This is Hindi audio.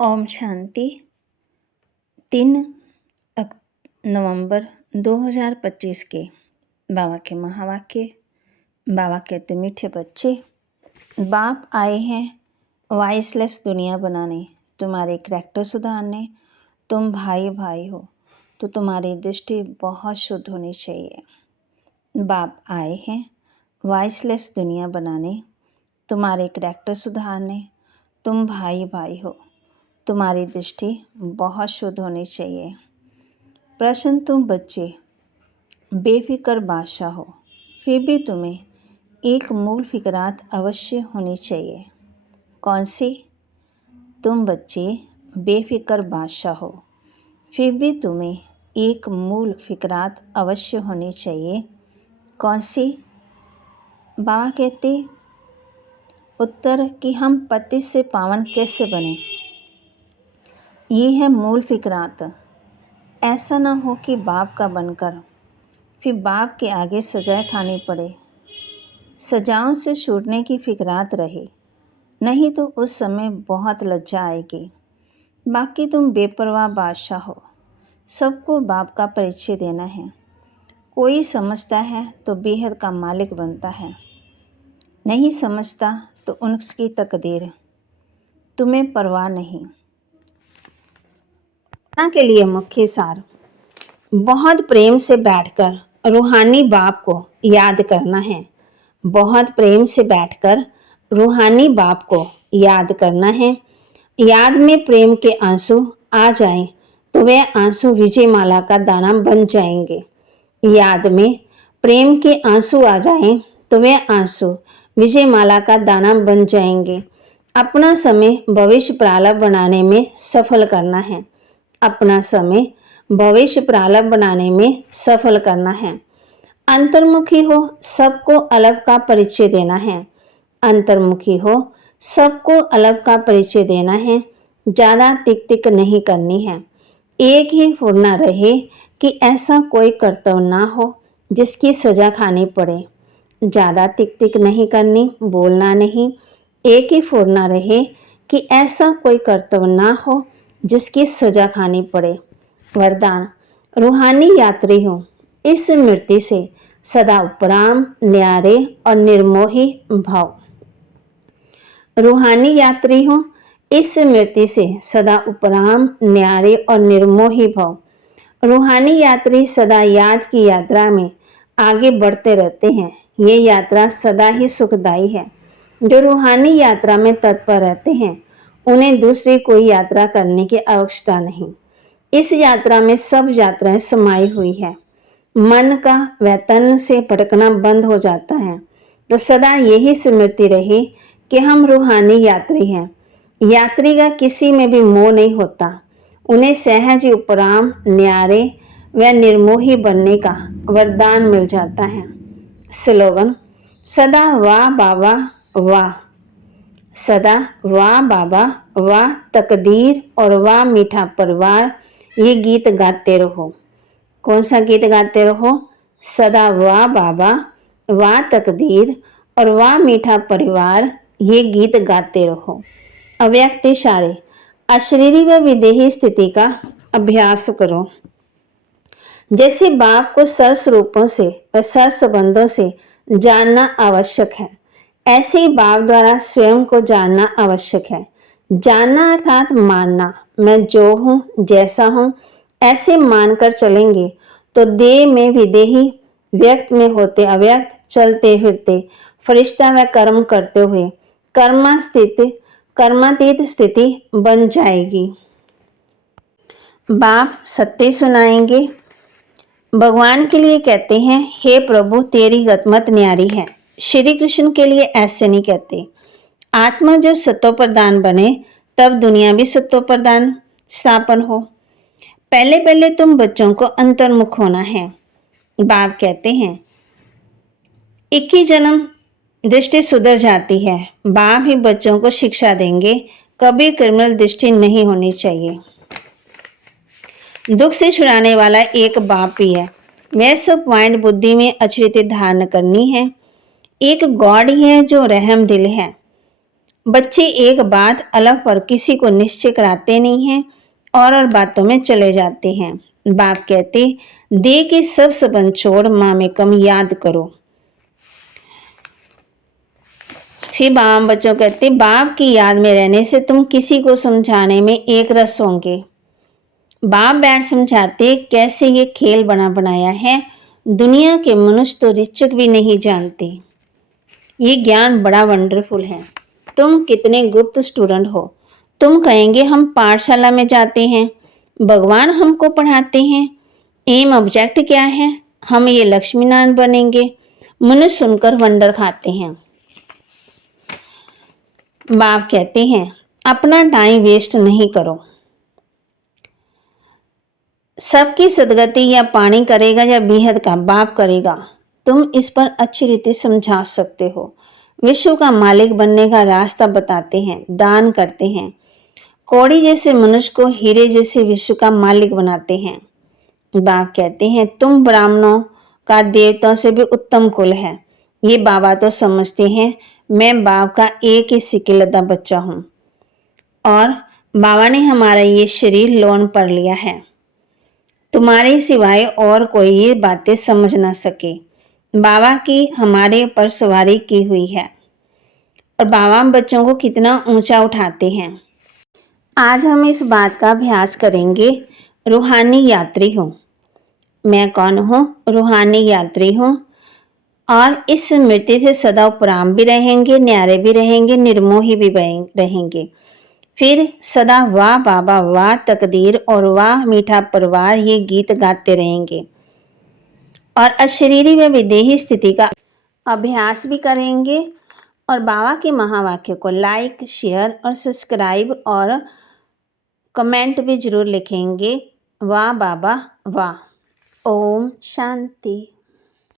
ओम शांति। 3 नवंबर 2025 के बाबा के महावाक्य। बाबा कहते, मीठे बच्चे, बाप आए हैं वॉइसलेस दुनिया बनाने, तुम्हारे करैक्टर सुधारने। तुम भाई भाई हो तो तुम्हारी दृष्टि बहुत शुद्ध होनी चाहिए। बाप आए हैं वॉइसलेस दुनिया बनाने, तुम्हारे करैक्टर सुधारने। तुम भाई भाई हो, तुम्हारी दृष्टि बहुत शुद्ध होनी चाहिए। प्रश्न, तुम बच्चे बेफिक्र बादशाह हो, फिर भी तुम्हें एक मूल फिक्रात अवश्य होनी चाहिए। कौन सी? तुम बच्चे बेफिक्र बादशाह हो, फिर भी तुम्हें एक मूल फिक्रात अवश्य होनी चाहिए। कौन सी? बाबा कहते, उत्तर कि हम पति से पावन कैसे बने। ये है मूल फिक्रात। ऐसा ना हो कि बाप का बनकर फिर बाप के आगे सजाएं खानी पड़े। सजाओं से छूटने की फिक्रात रहे, नहीं तो उस समय बहुत लज्जा आएगी। बाकी तुम बेपरवाह बादशाह हो, सबको बाप का परिचय देना है। कोई समझता है तो बेहद का मालिक बनता है, नहीं समझता तो उनकी तकदीर, तुम्हें परवाह नहीं। के लिए मुख्य सार, बहुत प्रेम से बैठकर रूहानी बाप को याद करना है। बहुत प्रेम से बैठकर रूहानी बाप को याद करना है। याद में प्रेम के आंसू आ जाएं तो वे आंसू विजय माला का दाना बन जाएंगे। याद में प्रेम के आंसू आ जाएं तो वे आंसू विजय माला का दाना बन जाएंगे। अपना समय भविष्य प्रारंभ बनाने में सफल करना है। अपना समय भविष्य प्रारंभ बनाने में सफल करना है। अंतर्मुखी हो, सबको अलग का परिचय देना है। अंतर्मुखी हो, सबको अलग का परिचय देना है। ज़्यादा टिक टिक नहीं करनी है। एक ही फुरना रहे कि ऐसा कोई कर्तव्य ना हो जिसकी सजा खानी पड़े। ज़्यादा टिक टिक नहीं करनी, बोलना नहीं। एक ही फुरना रहे कि ऐसा कोई कर्तव्य ना हो जिसकी सजा खानी पड़े। वरदान, रूहानी यात्री हो, इस स्मृति से सदा उपराम, न्यारे और निर्मोही भाव। रूहानी यात्री हो, इस स्मृति से सदा उपराम, न्यारे और निर्मोही भाव। रूहानी यात्री सदा याद की यात्रा में आगे बढ़ते रहते हैं। ये यात्रा सदा ही सुखदायी है। जो रूहानी यात्रा में तत्पर रहते हैं उन्हें दूसरी कोई यात्रा करने की आवश्यकता नहीं। इस यात्रा में सब यात्राएं समाई हुई है। मन का व तन से भटकना बंद हो जाता है। तो सदा यही स्मृति रहे कि हम रूहानी यात्री हैं। यात्री का किसी में भी मोह नहीं होता। उन्हें सहज उपराम, न्यारे व निर्मोही बनने का वरदान मिल जाता है। स्लोगन, सदा वाह बाबा वाह। सदा वाह बाबा वाह तकदीर और वाह मीठा परिवार, ये गीत गाते रहो। कौन सा गीत गाते रहो? सदा वाह बाबा वाह तकदीर और वाह मीठा परिवार, ये गीत गाते रहो। अव्यक्त इशारे, अशरीरी व विदेही स्थिति का अभ्यास करो। जैसे बाप को सरस रूपों से व सरस संबंधों से जानना आवश्यक है, ऐसे ही बाप द्वारा स्वयं को जानना आवश्यक है। जानना अर्थात मानना। मैं जो हूँ, जैसा हूँ, ऐसे मानकर चलेंगे तो देह में विदेही, व्यक्त में होते अव्यक्त, चलते फिरते फरिश्ता व कर्म करते हुए कर्मातीत स्थिति बन जाएगी। बाप सत्य सुनाएंगे। भगवान के लिए कहते हैं, हे प्रभु तेरी गतमत न्यारी है। श्री कृष्ण के लिए ऐसे नहीं कहते। आत्मा जब सत्व प्रदान बने तब दुनिया भी सत्व प्रदान स्थापन हो। पहले पहले तुम बच्चों को अंतर्मुख होना है। बाप कहते हैं, 21 जन्म दृष्टि सुधर जाती है। बाप ही बच्चों को शिक्षा देंगे, कभी क्रिमिनल दृष्टि नहीं होनी चाहिए। दुख से छुड़ाने वाला एक बाप ही है। वह सब पॉइंट बुद्धि में अच्छी रीति धारण करनी है। एक गॉड ही है जो रहम दिल है। बच्चे एक बात अलग पर किसी को निश्चय कराते नहीं हैं और बातों में चले जाते हैं। बाप कहते, दे के सब संबंध छोड़, माँ में कम याद करो। फिर बाप बच्चों कहते, बाप की याद में रहने से तुम किसी को समझाने में एक रस होंगे। बाप बैठ समझाते, कैसे ये खेल बना बनाया है, दुनिया के मनुष्य तो ऋचक भी नहीं जानते। ये ज्ञान बड़ा वंडरफुल है। तुम कितने गुप्त स्टूडेंट हो। तुम कहेंगे हम पाठशाला में जाते हैं, भगवान हमको पढ़ाते हैं, एम ऑब्जेक्ट क्या है, हम ये लक्ष्मीनारायण बनेंगे। मनुष्य सुनकर वंडर खाते हैं। बाप कहते हैं, अपना टाइम वेस्ट नहीं करो। सबकी सदगति या पानी करेगा या बेहद का बाप करेगा। तुम इस पर अच्छी रीति समझा सकते हो। विश्व का मालिक बनने का रास्ता बताते हैं, दान करते हैं। कौड़ी जैसे मनुष्य को हीरे जैसे विश्व का मालिक बनाते हैं। बाप कहते हैं, तुम ब्राह्मणों का देवताओं से भी उत्तम कुल है। ये बाबा तो समझते हैं मैं बाप का एक ही सिकिलदा बच्चा हूँ और बाबा ने हमारा ये शरीर लोन पर लिया है। तुम्हारे सिवाय और कोई ये बातें समझ ना सके। बाबा की हमारे पर सवारी की हुई है और बाबा बच्चों को कितना ऊंचा उठाते हैं। आज हम इस बात का अभ्यास करेंगे। रूहानी यात्री हूँ। मैं कौन हूँ? रूहानी यात्री हूँ और इस मृत्यु से सदा उपराम भी रहेंगे, न्यारे भी रहेंगे, निर्मोही भी रहेंगे। फिर सदा वाह बाबा, वाह तकदीर और वाह मीठा परिवार ये गीत गाते रहेंगे और अशरीरी व विदेही स्थिति का अभ्यास भी करेंगे और बाबा के महावाक्य को लाइक, शेयर और सब्सक्राइब और कमेंट भी जरूर लिखेंगे। वाह बाबा वाह। ओम शांति।